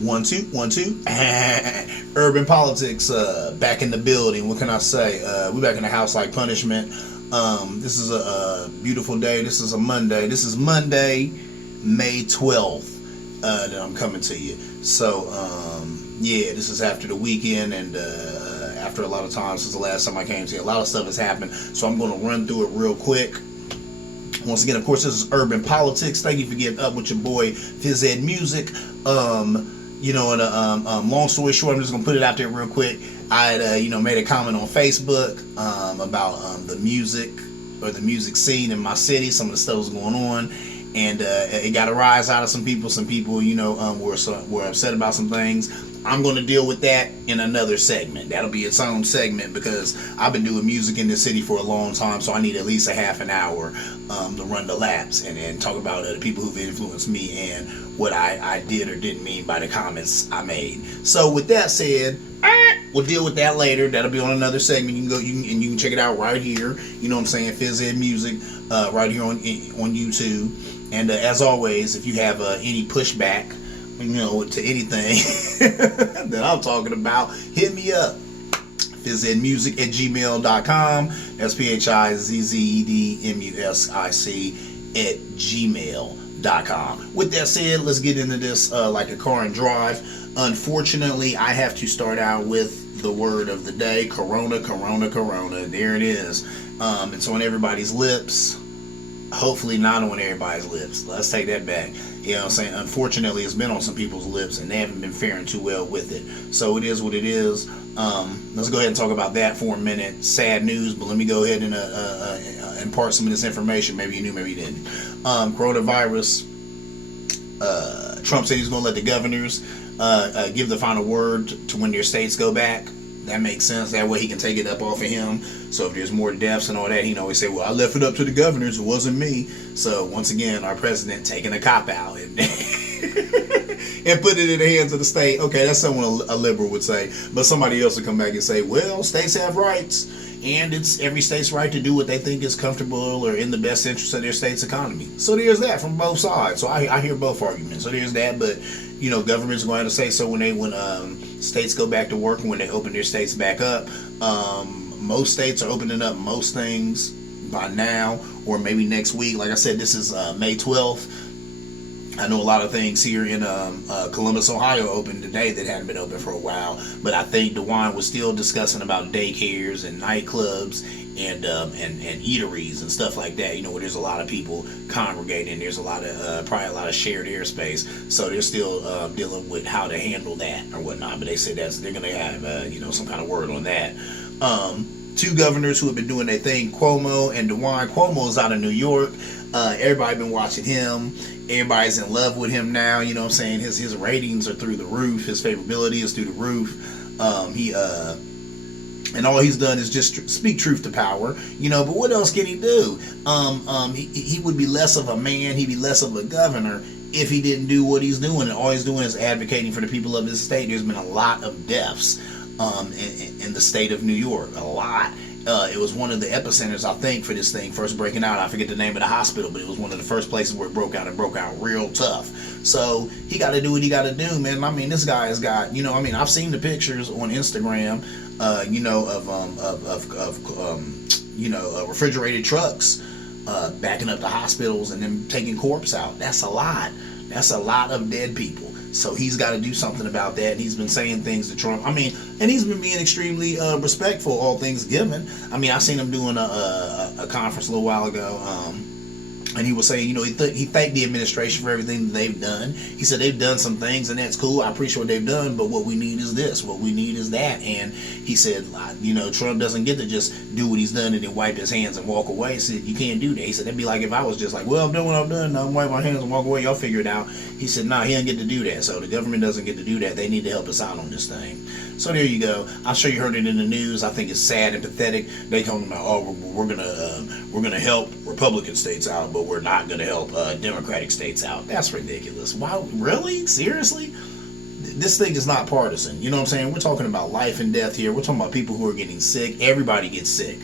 One, two, one, two. Urban politics, back in the building. What can I say? We back in the house like punishment. This is a beautiful day. This is a Monday. This is Monday, May 12th, that I'm coming to you. So, yeah, this is after the weekend and after a lot of time since the last time I came to you. A lot of stuff has happened, so I'm going to run through it real quick. Once again, of course, this is Urban Politics. Thank you for getting up with your boy Phys Ed Music. Long story short, I'm just gonna put it out there real quick. I had made a comment on Facebook about the music or the music scene in my city. Some of the stuff was going on, and it got a rise out of some people. Some people, were upset about some things. I'm going to deal with that in another segment. That'll be its own segment because I've been doing music in the city for a long time, so I need at least a half an hour to run the laps and talk about the people who've influenced me and what I did or didn't mean by the comments I made. So with that said, we'll deal with that later. That'll be on another segment. You can check it out right here. You know what I'm saying? Phys Ed Music right here on YouTube. And as always, if you have any pushback, to anything that I'm talking about, hit me up. PhysEdMusic@gmail.com. That's PhizEdMusic@gmail.com. With that said, let's get into this like a car and drive. Unfortunately, I have to start out with the word of the day: Corona, Corona, Corona. There it is. It's on everybody's lips. Hopefully not on everybody's lips. Let's take that back. You know what I'm saying? Unfortunately, it's been on some people's lips and they haven't been faring too well with it. So it is what it is. Let's go ahead and talk about that for a minute. Sad news, but let me go ahead and impart some of this information. Maybe you knew, maybe you didn't. Coronavirus. Trump said he's going to let the governors give the final word to when their states go back. That makes sense. That way he can take it up off of him. So if there's more deaths and all that, he can always say, well, I left it up to the governors. It wasn't me. So once again, our president taking a cop out and, and put it in the hands of the state. Okay, that's something a liberal would say. But somebody else would come back and say, well, states have rights. And it's every state's right to do what they think is comfortable or in the best interest of their state's economy. So there's that from both sides. So I hear both arguments. So there's that. But, government's going to say so when states go back to work and when they open their states back up. Most states are opening up most things by now or maybe next week. Like I said, this is May 12th. I know a lot of things here in Columbus, Ohio opened today that hadn't been open for a while. But I think DeWine was still discussing about daycares and nightclubs and eateries and stuff like that, where there's a lot of people congregating. There's a lot of probably a lot of shared airspace, so they're still dealing with how to handle that or whatnot. But they said they're going to have some kind of word on that. Two governors who have been doing their thing, Cuomo and DeWine. Cuomo is out of New York. Everybody been watching him. Everybody's in love with him now. You know what I'm saying? His ratings are through the roof. His favorability is through the roof. And all he's done is just speak truth to power, but what else can he do? He would be less of a man, he'd be less of a governor if he didn't do what he's doing, and all he's doing is advocating for the people of his state. There's been a lot of deaths in the state of New York, a lot. It was one of the epicenters, I think, for this thing first breaking out. I forget the name of the hospital, but it was one of the first places where it broke out, and broke out real tough. So he got to do what he got to do, man. I mean, this guy has got, I've seen the pictures on Instagram, of refrigerated trucks backing up the hospitals and then taking corpse out. That's a lot. That's a lot of dead people. So he's got to do something about that. He's been saying things to Trump. And he's been being extremely respectful, all things given. I seen him doing a conference a little while ago. And he was saying, he thanked the administration for everything that they've done. He said they've done some things, and that's cool. I appreciate what they've done, but what we need is this. What we need is that. And he said, Trump doesn't get to just do what he's done and then wipe his hands and walk away. He said, you can't do that. He said, that'd be like if I was just like, well, I'm done what I've done. Now I'm wiping my hands and walk away. Y'all figure it out. He said, nah, he doesn't get to do that. So the government doesn't get to do that. They need to help us out on this thing. So there you go. I'm sure you heard it in the news. I think it's sad and pathetic. They talking about, oh, we're gonna help Republican states out, but we're not gonna help Democratic states out. That's ridiculous. Wow, really? Seriously? This thing is not partisan. You know what I'm saying? We're talking about life and death here. We're talking about people who are getting sick. Everybody gets sick.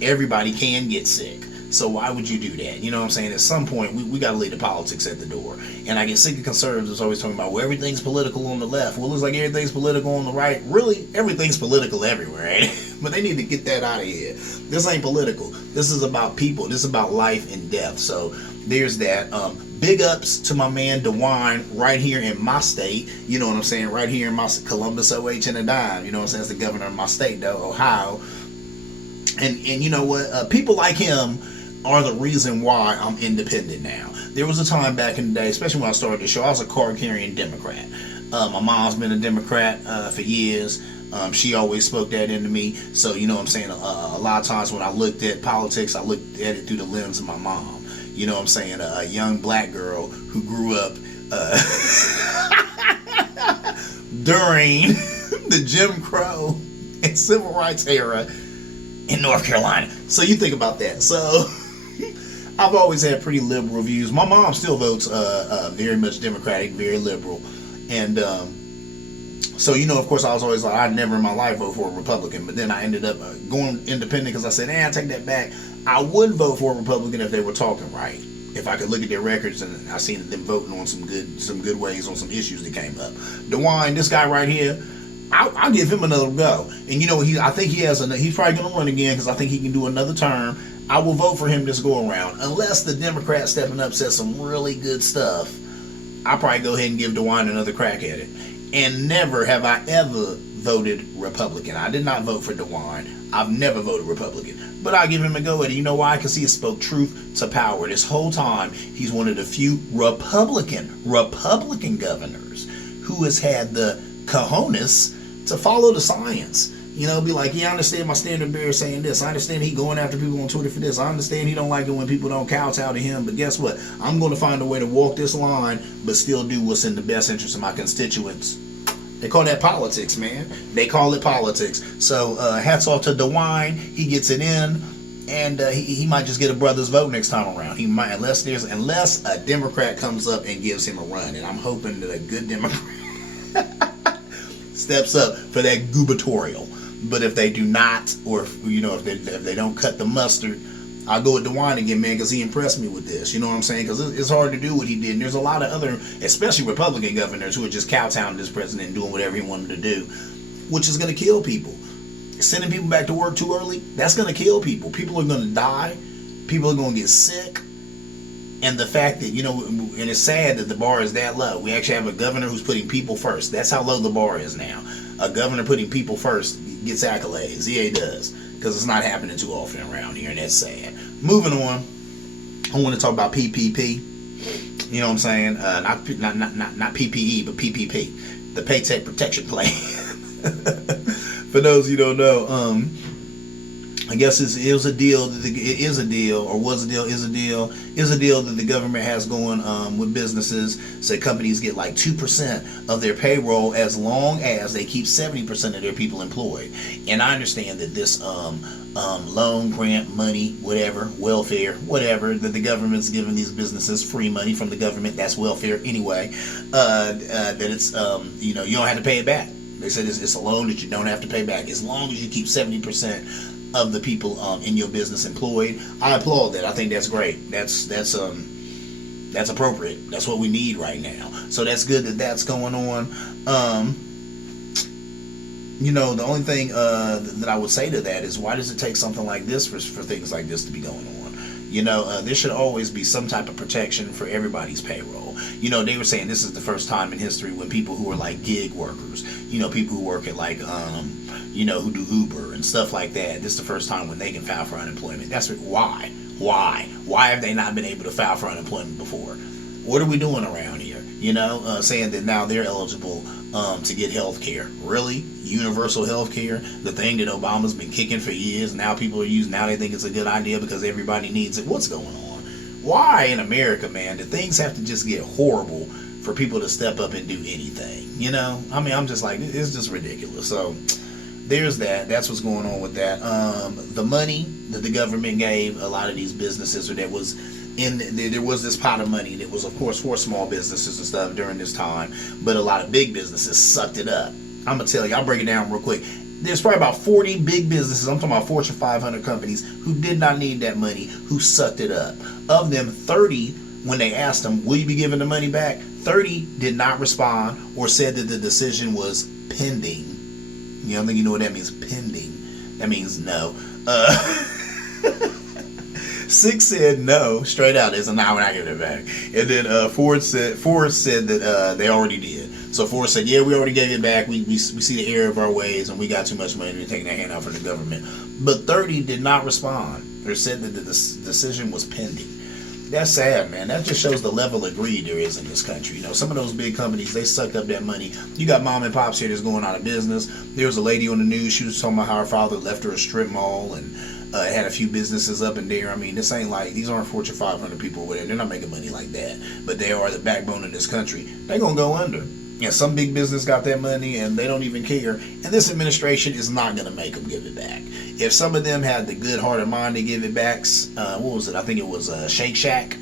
Everybody can get sick. So why would you do that? You know what I'm saying? At some point, we got to leave the politics at the door. And I get sick of conservatives that's always talking about, well, everything's political on the left. Well, it's like everything's political on the right. Really, everything's political everywhere, ain't it? But they need to get that out of here. This ain't political. This is about people. This is about life and death. So there's that. Big ups to my man DeWine right here in my state. You know what I'm saying? Right here in my Columbus, OH and a dime. You know what I'm saying? That's the governor of my state, though, Ohio. And you know what? People like him are the reason why I'm independent now. There was a time back in the day, especially when I started the show, I was a card-carrying Democrat. My mom's been a Democrat for years. She always spoke that into me. So, you know what I'm saying? A lot of times when I looked at politics, I looked at it through the lens of my mom. You know what I'm saying? A young black girl who grew up during the Jim Crow and Civil Rights era in North Carolina. So you think about that. So I've always had pretty liberal views. My mom still votes very much Democratic, very liberal. And so, you know, of course, I was always like, I'd never in my life vote for a Republican. But then I ended up going independent because I said, I take that back. I would vote for a Republican if they were talking right. If I could look at their records and I seen them voting on some good ways on some issues that came up. DeWine, this guy right here, I'll give him another go. And you know, I think he's probably going to run again because I think he can do another term. I will vote for him this go around. Unless the Democrat stepping up says some really good stuff, I'll probably go ahead and give DeWine another crack at it. And never have I ever voted Republican. I did not vote for DeWine. I've never voted Republican. But I'll give him a go at it. You know why? Because he has spoke truth to power. This whole time, he's one of the few Republican governors who has had the cojones to follow the science. You know, be like, I understand my standard bearer saying this. I understand he going after people on Twitter for this. I understand he don't like it when people don't kowtow to him. But guess what? I'm going to find a way to walk this line, but still do what's in the best interest of my constituents. They call that politics, man. They call it politics. So hats off to DeWine. He gets it in, and he might just get a brother's vote next time around. He might, unless a Democrat comes up and gives him a run. And I'm hoping that a good Democrat steps up for that gubernatorial. But if they do not, or if they don't cut the mustard, I'll go with DeWine again, man, because he impressed me with this. You know what I'm saying? Because it's hard to do what he did. And there's a lot of other, especially Republican governors, who are just kowtowing to this president and doing whatever he wanted to do, which is going to kill people. Sending people back to work too early, that's going to kill people. People are going to die. People are going to get sick. And the fact that, and it's sad that the bar is that low. We actually have a governor who's putting people first. That's how low the bar is now. A governor putting people first gets accolades. Yeah, he does. Because it's not happening too often around here, and that's sad. Moving on, I want to talk about PPP. You know what I'm saying? Not PPE, but PPP, the Paycheck Protection Plan. For those who don't know, I guess it is a deal that is a deal that the government has going with businesses. So companies get like 2% of their payroll as long as they keep 70% of their people employed. And I understand that this loan, grant, money, whatever, welfare, whatever that the government's giving these businesses, free money from the government, that's welfare anyway. That it's you don't have to pay it back. They said it's a loan that you don't have to pay back as long as you keep 70% of the people in your business employed. I applaud that. I think that's great. That's appropriate. That's what we need right now. So that's good that that's going on. The only thing that I would say to that is, why does it take something like this for things like this to be going on? There should always be some type of protection for everybody's payroll. They were saying this is the first time in history when people who are like gig workers, people who work at like who do Uber and stuff like that. This is the first time when they can file for unemployment. That's why. Why have they not been able to file for unemployment before? What are we doing around here? Saying that now they're eligible to get health care. Really? Universal health care? The thing that Obama's been kicking for years. Now people are using. Now they think it's a good idea because everybody needs it. What's going on? Why in America, man, do things have to just get horrible for people to step up and do anything? I'm just like, it's just ridiculous. So there's that. That's what's going on with that. The money that the government gave a lot of these businesses, or there was this pot of money that was, of course, for small businesses and stuff during this time, but a lot of big businesses sucked it up. I'm gonna tell you, I'll break it down real quick. There's probably about 40 big businesses, I'm talking about Fortune 500 companies, who did not need that money, who sucked it up. Of them, 30, when they asked them, will you be giving the money back? 30 did not respond or said that the decision was pending. You don't think you know what that means? Pending. That means no. 6 said no, straight out. It's a no, we're not giving it back. And then Ford said that they already did. So Ford said, yeah, we already gave it back. We see the error of our ways, and we got too much money to take that hand out from the government. But 30 did not respond or said that the decision was pending. That's sad, man. That just shows the level of greed there is in this country. You know, some of those big companies, they sucked up that money. You got mom and pops here that's going out of business. There was a lady on the news. She was talking about how her father left her a strip mall and had a few businesses up in there. I mean, this ain't like, these aren't Fortune 500 people over there. They're not making money like that. But they are the backbone of this country. They're going to go under. Yeah, some big business got that money and they don't even care. And this administration is not going to make them give it back. If some of them had the good heart of mind to give it back, what was it? I think it was Shake Shack.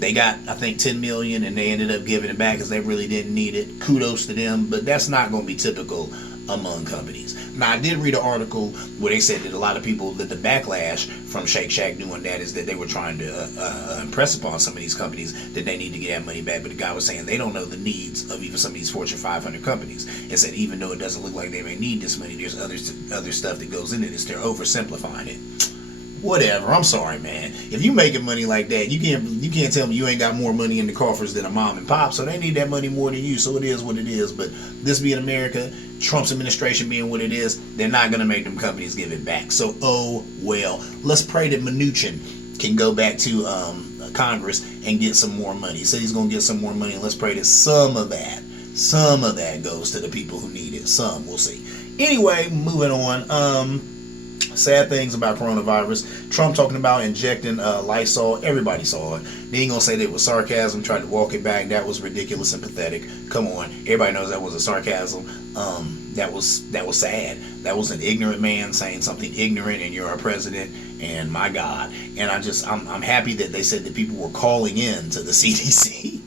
They got, I think, $10 million and they ended up giving it back because they really didn't need it. Kudos to them, but that's not going to be typical among companies. Now, I did read an article where they said that a lot of people, that the backlash from Shake Shack doing that is that they were trying to impress upon some of these companies that they need to get that money back. But the guy was saying they don't know the needs of even some of these Fortune 500 companies. And said even though it doesn't look like they may need this money, there's other stuff that goes into this. They're oversimplifying it. Whatever. I'm sorry, man. If you making money like that, you can't tell me you ain't got more money in the coffers than a mom and pop. So they need that money more than you. So it is what it is. But this being America, Trump's administration being what it is, they're not going to make them companies give it back. So, oh well. Let's pray that Mnuchin can go back to Congress and get some more money. He said he's going to get some more money. And let's pray that some of that goes to the people who need it. Some, we'll see. Anyway, moving on. Sad things about coronavirus. Trump talking about injecting Lysol. Everybody saw it. They ain't gonna say that it was sarcasm. Tried to walk it back. That was ridiculous and pathetic. Come on, everybody knows that was a sarcasm. That was sad. That was an ignorant man saying something ignorant, and you're our president. And my God. And I'm happy that they said that people were calling in to the CDC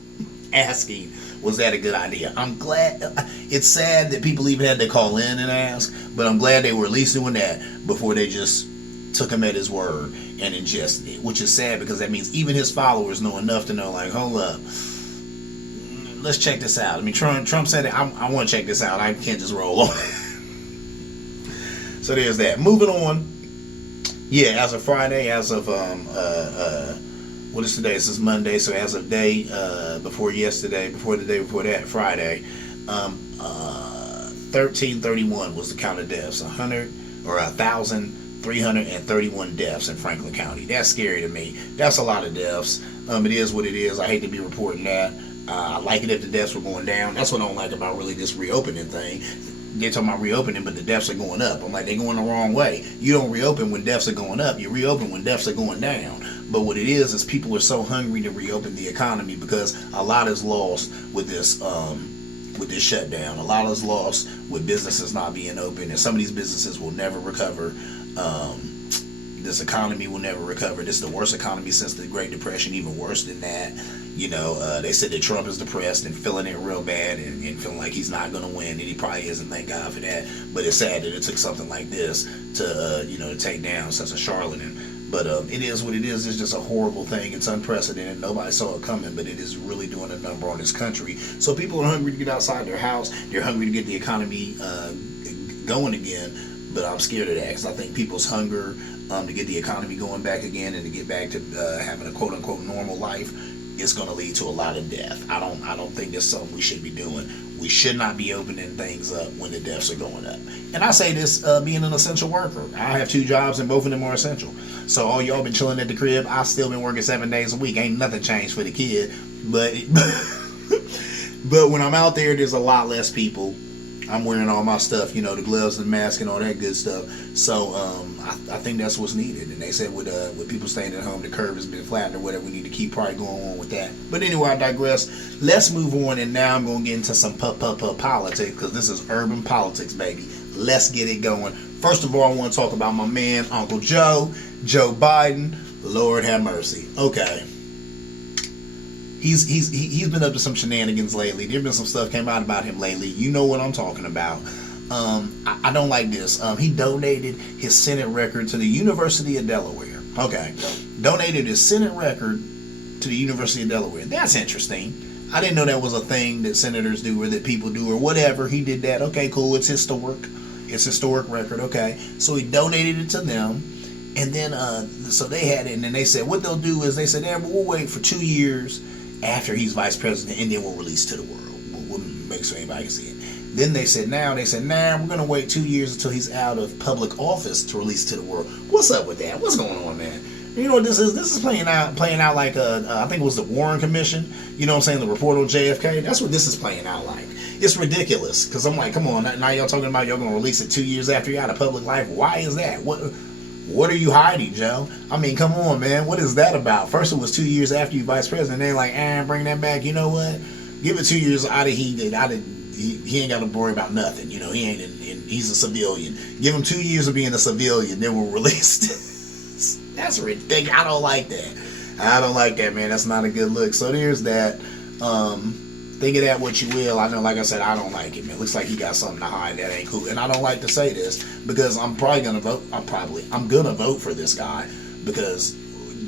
asking, was that a good idea? I'm glad. It's sad that people even had to call in and ask, but I'm glad they were at least doing that before they just took him at his word and ingested it, which is sad because that means even his followers know enough to know, like, hold up, let's check this out. I mean, Trump said it. I want to check this out. I can't just roll on. So there's that. Moving on. Yeah, as of Friday, as of what is today? This is Monday, so as of day before yesterday, before the day before that, Friday, 1331 was the count of deaths. 1,331 deaths in Franklin County. That's scary to me. That's a lot of deaths. It is what it is. I hate to be reporting that. I like it if the deaths were going down. That's what I don't like about really this reopening thing. They're talking about reopening, but the deaths are going up. I'm like, they're going the wrong way. You don't reopen when deaths are going up. You reopen when deaths are going down. But what it is people are so hungry to reopen the economy because a lot is lost with this shutdown. A lot is lost with businesses not being open, and some of these businesses will never recover. This economy will never recover. This is the worst economy since the Great Depression, even worse than that. You know, they said that Trump is depressed and feeling it real bad and feeling like he's not going to win, and he probably isn't, thank God for that. But it's sad that it took something like this to, to take down such a charlatan. But it is what it is. It's just a horrible thing. It's unprecedented. Nobody saw it coming, but it is really doing a number on this country. So people are hungry to get outside their house. They're hungry to get the economy going again. But I'm scared of that because I think people's hunger to get the economy going back again and to get back to having a quote-unquote normal life is going to lead to a lot of death. I don't think that's something we should be doing. We should not be opening things up when the deaths are going up. And I say this being an essential worker. I have 2 jobs and both of them are essential. So all y'all been chilling at the crib. I've still been working 7 days a week. Ain't nothing changed for the kid. But when I'm out there, there's a lot less people. I'm wearing all my stuff, the gloves and mask and all that good stuff. So I think that's what's needed. And they said with people staying at home, the curve has been flattened or whatever. We need to keep probably going on with that. But anyway, I digress. Let's move on. And now I'm going to get into some politics because this is urban politics, baby. Let's get it going. First of all, I want to talk about my man, Uncle Joe Biden. Lord have mercy. Okay. He's been up to some shenanigans lately. There's been some stuff came out about him lately. You know what I'm talking about. I don't like this. He donated his Senate record to the University of Delaware. Okay, donated his Senate record to the University of Delaware. That's interesting. I didn't know that was a thing that senators do or that people do or whatever. He did that. Okay, cool. It's historic. It's historic record. Okay, so he donated it to them. And then, so they had it, and then they said what they'll do is they said, we'll wait for 2 years after he's vice president, and then we'll release to the world. We'll make sure anybody can see it. Then they said, we're going to wait 2 years until he's out of public office to release to the world. What's up with that? What's going on, man? You know what this is? This is playing out like I think it was the Warren Commission. You know what I'm saying? The report on JFK. That's what this is playing out like. It's ridiculous because I'm like, come on, now y'all talking about y'all going to release it 2 years after you're out of public life. Why is that? What are you hiding, Joe? I mean, come on, man. What is that about? First it was 2 years after you vice president. They're like, bring that back. You know what? Give it 2 years out of he ain't got to worry about nothing. You know, he ain't he's a civilian. Give him 2 years of being a civilian, then we'll release. That's ridiculous. I don't like that. I don't like that, man. That's not a good look. So there's that. Think of that what you will. I know, like I said, I don't like it, man. Looks like he got something to hide. That ain't cool. And I don't like to say this because I'm probably gonna vote. I'm gonna vote for this guy because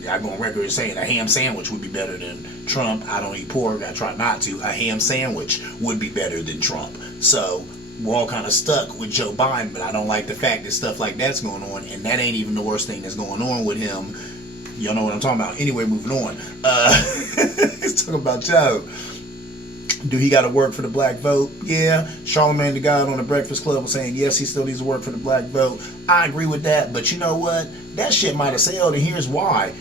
I go on record as saying a ham sandwich would be better than Trump. I don't eat pork. I try not to. A ham sandwich would be better than Trump. So we're all kind of stuck with Joe Biden, but I don't like the fact that stuff like that's going on, and that ain't even the worst thing that's going on with him. Y'all know what I'm talking about. Anyway, moving on. Let's talk about Joe. Do he got to work for the black vote? Yeah. Charlamagne the God on the Breakfast Club was saying, yes, he still needs to work for the black vote. I agree with that, but you know what? That shit might have sailed, and here's why.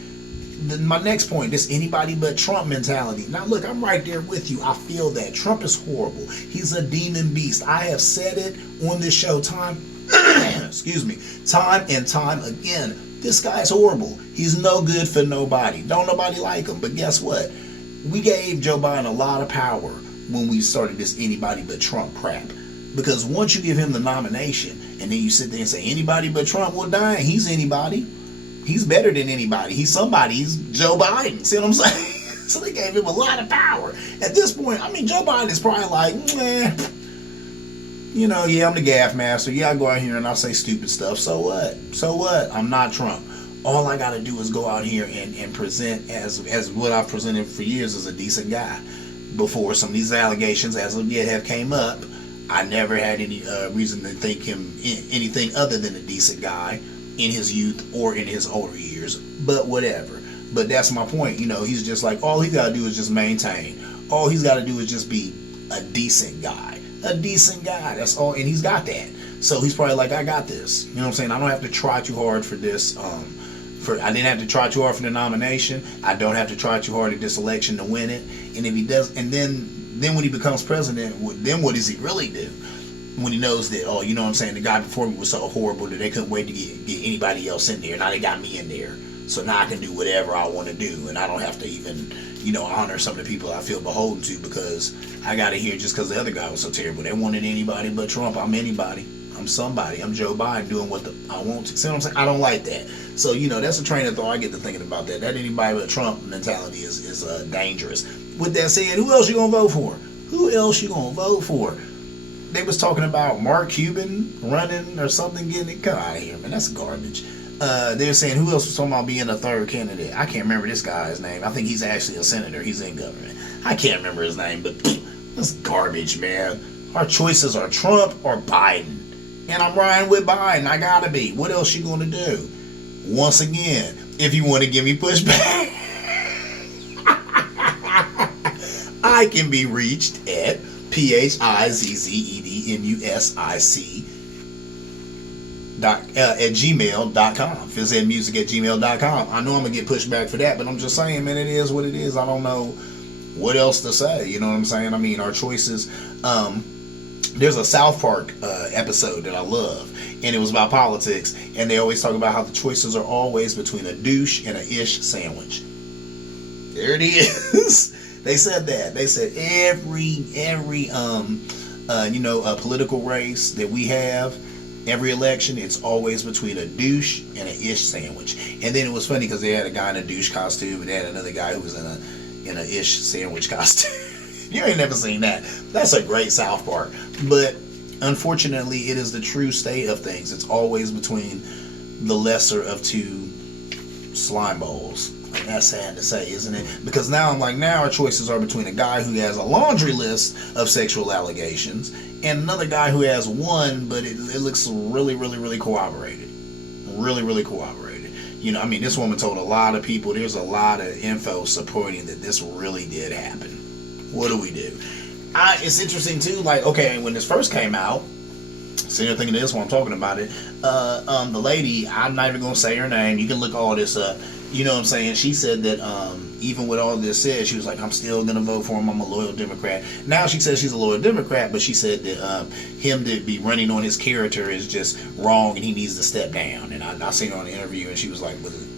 My next point, this anybody but Trump mentality. Now, look, I'm right there with you. I feel that. Trump is horrible. He's a demon beast. I have said it on this show time and time again. This guy's horrible. He's no good for nobody. Don't nobody like him. But guess what? We gave Joe Biden a lot of power when we started this anybody but Trump crap. Because once you give him the nomination and then you sit there and say anybody but Trump, well, dang, he's anybody. He's better than anybody. He's somebody. He's Joe Biden. See what I'm saying? So they gave him a lot of power. At this point, I mean, Joe Biden is probably like, you know, yeah, I'm the gaff master. Yeah, I go out here and I say stupid stuff. So what? So what? I'm not Trump. All I got to do is go out here and present as what I've presented for years as a decent guy. Before some of these allegations as of yet have came up, I never had any reason to think him anything other than a decent guy in his youth or in his older years. But whatever. But that's my point. You know, he's just like, all he got to do is just maintain. All he's got to do is just be a decent guy. A decent guy. That's all. And he's got that. So he's probably like, I got this. You know what I'm saying? I don't have to try too hard for this. I didn't have to try too hard for the nomination. I don't have to try too hard at this election to win it. And if he does, and then when he becomes president, then what does he really do? When he knows that, oh, you know what I'm saying, the guy before me was so horrible that they couldn't wait to get anybody else in there. Now they got me in there. So now I can do whatever I want to do. And I don't have to even, you know, honor some of the people I feel beholden to because I got it here just because the other guy was so terrible. They wanted anybody but Trump. I'm anybody. I'm somebody. I'm Joe Biden doing what I want to. See what I'm saying? I don't like that. So, you know, that's a train of thought I get to thinking about that. That anybody but Trump mentality is dangerous. With that said, who else you going to vote for? Who else you going to vote for? They was talking about Mark Cuban running or something, getting it. Come out of here, man. That's garbage. They're saying who else was talking about being a third candidate. I can't remember this guy's name. I think he's actually a senator. He's in government. I can't remember his name, but that's garbage, man. Our choices are Trump or Biden. And I'm riding with Biden. I gotta be. What else you gonna do? Once again, if you want to give me pushback, I can be reached at PHIZZEDMUSIC at gmail.com. PhizzHeadMusic@gmail.com. I know I'm gonna get pushback for that, but I'm just saying, man, it is what it is. I don't know what else to say. You know what I'm saying? I mean, our choices. There's a South Park episode that I love, and it was about politics, and they always talk about how the choices are always between a douche and a ish sandwich. There it is. They said that. They said every political race that we have, every election, it's always between a douche and an ish sandwich. And then it was funny because they had a guy in a douche costume, and they had another guy who was in a ish sandwich costume. You ain't never seen that. That's a great South Park. But Unfortunately, it is the true state of things. It's always between the lesser of two slime bowls. And that's sad to say, isn't it? Because now I'm like, now our choices are between a guy who has a laundry list of sexual allegations and another guy who has one, but it looks really, really, really corroborated. Really, really corroborated. You know, I mean, this woman told a lot of people, there's a lot of info supporting that this really did happen. What do we do? It's interesting too, like, okay, when this first came out, sitting there thinking this while I'm talking about it, the lady, I'm not even going to say her name, you can look all this up, you know what I'm saying, she said that even with all this said, she was like, I'm still going to vote for him, I'm a loyal Democrat. Now she says she's a loyal Democrat, but she said that him to be running on his character is just wrong and he needs to step down. And I seen her on the interview and she was like,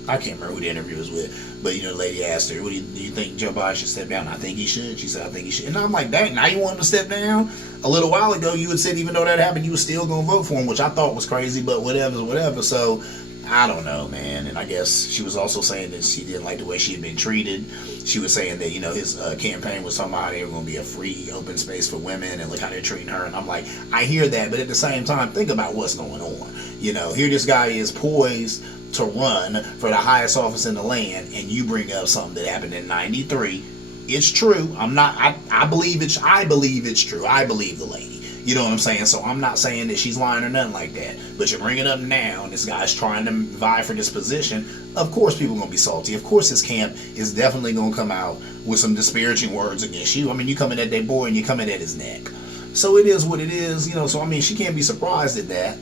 I can't remember who the interview was with, but you know, the lady asked her, do you think Joe Biden should step down? I think he should. She said, I think he should. And I'm like, dang, now you want him to step down? A little while ago you had said even though that happened, you were still going to vote for him, which I thought was crazy, but whatever. So I don't know, man. And I guess she was also saying that she didn't like the way she had been treated. She was saying that, you know, his campaign was talking about they were going to be a free, open space for women and look how they're treating her. And I'm like, I hear that, but at the same time, think about what's going on. You know, here this guy is poised to run for the highest office in the land, and you bring up something that happened in '93. It's true. I believe it's true. I believe the lady. You know what I'm saying? So I'm not saying that she's lying or nothing like that. But you bring it up now, and this guy's trying to vie for this position. Of course people are going to be salty. Of course his camp is definitely going to come out with some disparaging words against you. I mean, you coming at that boy and you coming at his neck. So it is what it is, you know. So, I mean, she can't be surprised at that.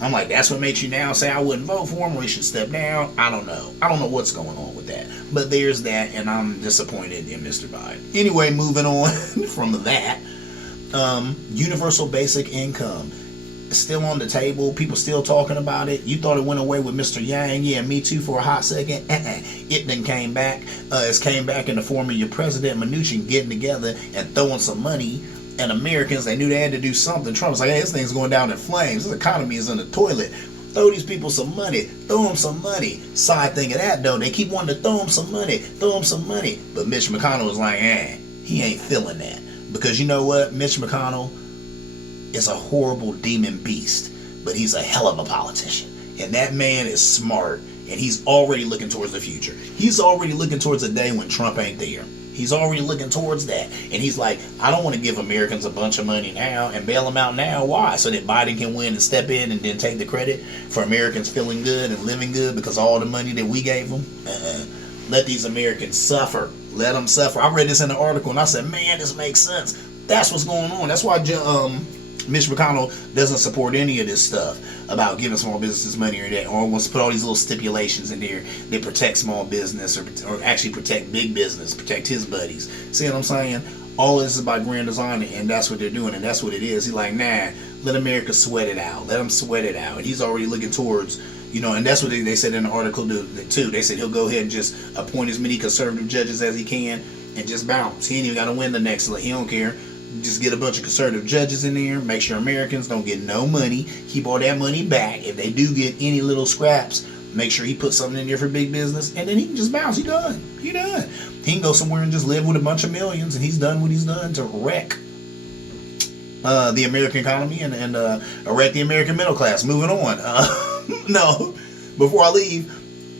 I'm like, that's what makes you now say I wouldn't vote for him or he should step down. I don't know. I don't know what's going on with that. But there's that, and I'm disappointed in Mr. Biden. Anyway, moving on from that. Universal basic income still on the table. People still talking about it. You thought it went away with Mr. Yang? Yeah, me too for a hot second. It then came back. It's came back in the form of your president Mnuchin getting together and throwing some money. And Americans, they knew they had to do something. Trump was like, hey, this thing's going down in flames. This economy is in the toilet. Throw these people some money. Throw them some money. Side thing of that, though, they keep wanting to throw them some money. Throw them some money. But Mitch McConnell was like, he ain't feeling that. Because you know what? Mitch McConnell is a horrible demon beast, but he's a hell of a politician. And that man is smart, and he's already looking towards the future. He's already looking towards a day when Trump ain't there. He's already looking towards that. And he's like, I don't want to give Americans a bunch of money now and bail them out now. Why? So that Biden can win and step in and then take the credit for Americans feeling good and living good because of all the money that we gave them. Let these Americans suffer. Let them suffer. I read this in the article and I said, man, this makes sense. That's what's going on. That's why Mitch McConnell doesn't support any of this stuff about giving small businesses money or that, or wants to put all these little stipulations in there that protect small business or actually protect big business, protect his buddies. See what I'm saying? All this is about grand design, and that's what they're doing, and that's what it is. He's like, nah, let America sweat it out. Let them sweat it out. And he's already looking towards, you know, and that's what they said in the article too. They said he'll go ahead and just appoint as many conservative judges as he can and just bounce. He ain't even got to win the next. He don't care. Just get a bunch of conservative judges in there. Make sure Americans don't get no money. Keep all that money back. If they do get any little scraps, make sure he puts something in there for big business, and then he can just bounce. He done. He can go somewhere and just live with a bunch of millions, and he's done what he's done to wreck the American economy and wreck the American middle class. Moving on. No, before I leave,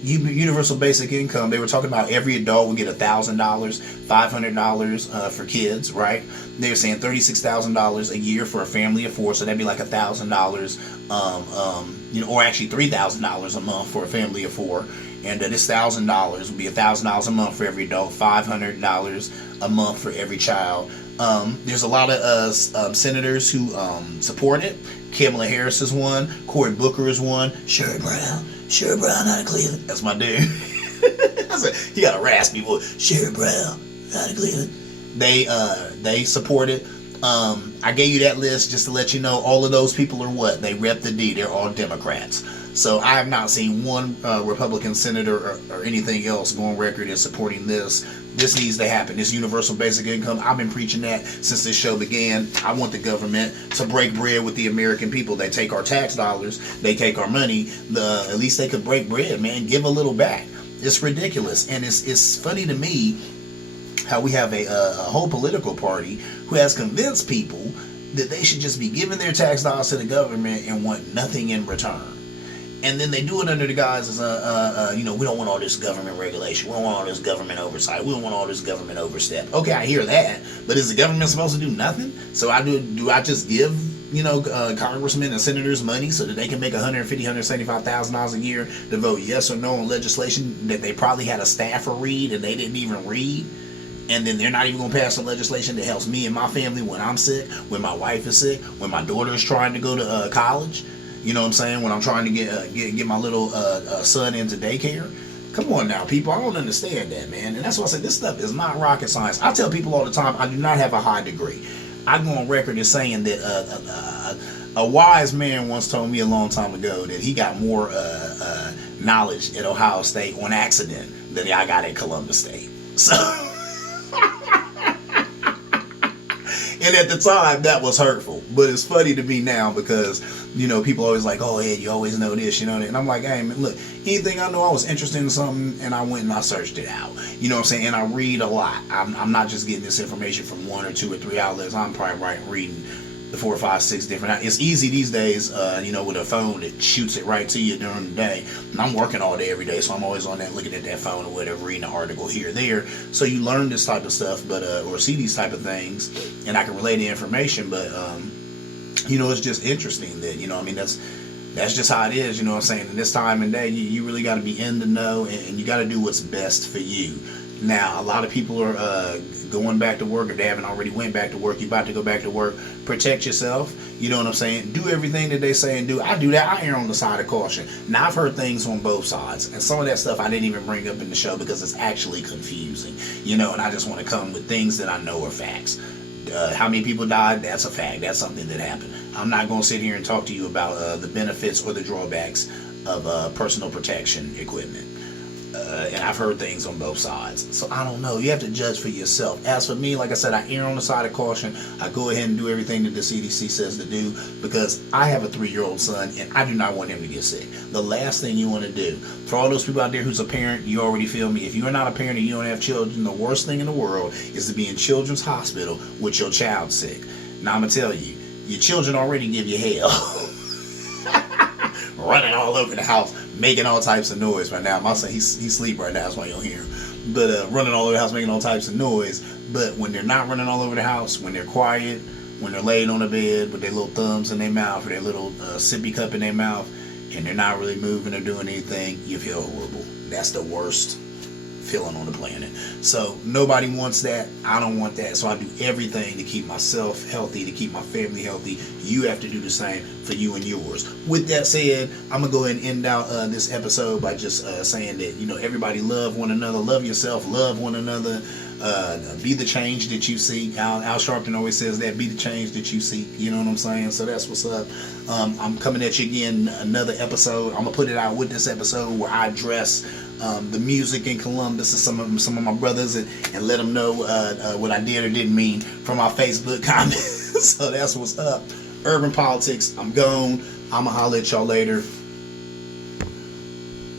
universal basic income, they were talking about every adult would get $1,000, $500 for kids, right? They were saying $36,000 a year for a family of four, so that'd be like $1,000, you know, or actually $3,000 a month for a family of four. And this $1,000 would be $1,000 a month for every adult, $500 a month for every child. There's a lot of senators who support it. Kamala Harris is one. Cory Booker is one. Sherrod Brown out of Cleveland. That's my dude. I said, he got a raspy voice. Sherrod Brown out of Cleveland. They support it. I gave you that list just to let you know all of those people are what? They rep the D. They're all Democrats. So I have not seen one Republican senator or anything else go on record as supporting this. This needs to happen. This universal basic income. I've been preaching that since this show began. I want the government to break bread with the American people. They take our tax dollars. They take our money. At least they could break bread, man. Give a little back. It's ridiculous. And it's funny to me how we have a whole political party who has convinced people that they should just be giving their tax dollars to the government and want nothing in return. And then they do it under the guise of, we don't want all this government regulation. We don't want all this government oversight. We don't want all this government overstep. Okay, I hear that. But is the government supposed to do nothing? So do I just give, congressmen and senators money so that they can make $150,000, $175,000 a year to vote yes or no on legislation that they probably had a staffer read and they didn't even read? And then they're not even going to pass some legislation that helps me and my family when I'm sick, when my wife is sick, when my daughter is trying to go to college. You know what I'm saying? When I'm trying to get my little son into daycare. Come on now, people. I don't understand that, man. And that's why I say this stuff is not rocket science. I tell people all the time, I do not have a high degree. I go on record as saying that a wise man once told me a long time ago that he got more knowledge at Ohio State on accident than I got at Columbus State. So... And at the time, that was hurtful. But it's funny to me now because, people always like, oh, Ed, you always know this, that. And I'm like, hey, man, look, anything I know, I was interested in something, and I went and I searched it out. You know what I'm saying? And I read a lot. I'm not just getting this information from 1 or 2 or 3 outlets. I'm probably reading the 4 or 5, 6 different. It's easy these days, with a phone that shoots it right to you during the day. And I'm working all day every day, so I'm always on that, looking at that phone or whatever, reading an article here or there. So you learn this type of stuff, but or see these type of things, and I can relay the information. But it's just interesting that that's just how it is. You know what I'm saying? In this time and day, you really got to be in the know, and you got to do what's best for you. Now, a lot of people are going back to work, or they haven't already went back to work. You're about to go back to work. Protect yourself. You know what I'm saying? Do everything that they say and do. I do that. I err on the side of caution. Now, I've heard things on both sides, and some of that stuff I didn't even bring up in the show because it's actually confusing. And I just want to come with things that I know are facts. How many people died? That's a fact. That's something that happened. I'm not going to sit here and talk to you about the benefits or the drawbacks of personal protection equipment. And I've heard things on both sides. So I don't know. You have to judge for yourself. As for me, like I said, I err on the side of caution. I go ahead and do everything that the CDC says to do because I have a 3-year-old son and I do not want him to get sick. The last thing you want to do, for all those people out there who's a parent, you already feel me. If you're not a parent and you don't have children, the worst thing in the world is to be in children's hospital with your child sick. Now I'm going to tell you, your children already give you hell. Running all over the house, making all types of noise right now. My son, he's asleep right now, that's why you don't hear him. But running all over the house, making all types of noise. But when they're not running all over the house, when they're quiet, when they're laying on the bed with their little thumbs in their mouth or their little sippy cup in their mouth, and they're not really moving or doing anything, you feel horrible. That's the worst feeling on the planet. So nobody wants that. I don't want that. So I do everything to keep myself healthy, to keep my family healthy. You have to do the same for you and yours. With that said, I'm gonna go ahead and end out this episode by just saying that everybody love one another, love yourself, love one another. Be the change that you seek. Al Sharpton always says that, be the change that you seek. You know what I'm saying? So that's what's up. I'm coming at you again, another episode. I'm gonna put it out with this episode where I address the music in Columbus and some of my brothers and let them know what I did or didn't mean from my Facebook comments. So that's what's up. Urban Politics, I'm gone. I'ma holler at y'all later.